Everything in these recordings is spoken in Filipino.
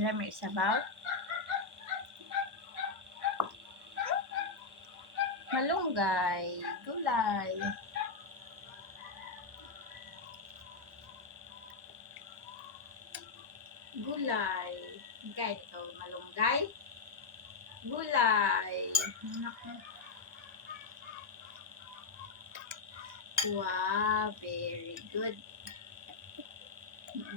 Lami sabaw. Malunggay, gulay. Gulay. Gulay ito, malunggay. Gulay. Wow, very good.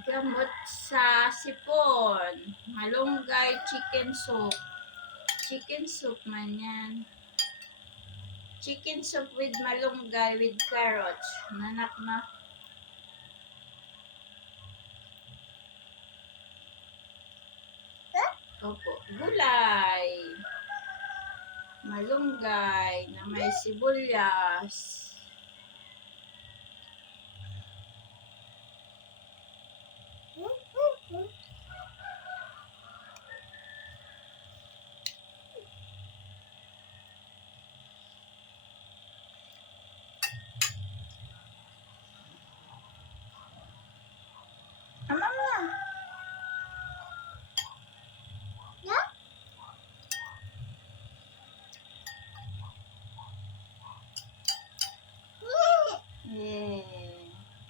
Gamot sa sipon. Malunggay chicken soup. Chicken soup man yan. Chicken soup with malunggay with carrots. Nanak na. Opo. Gulay. Malunggay na may sibuyas.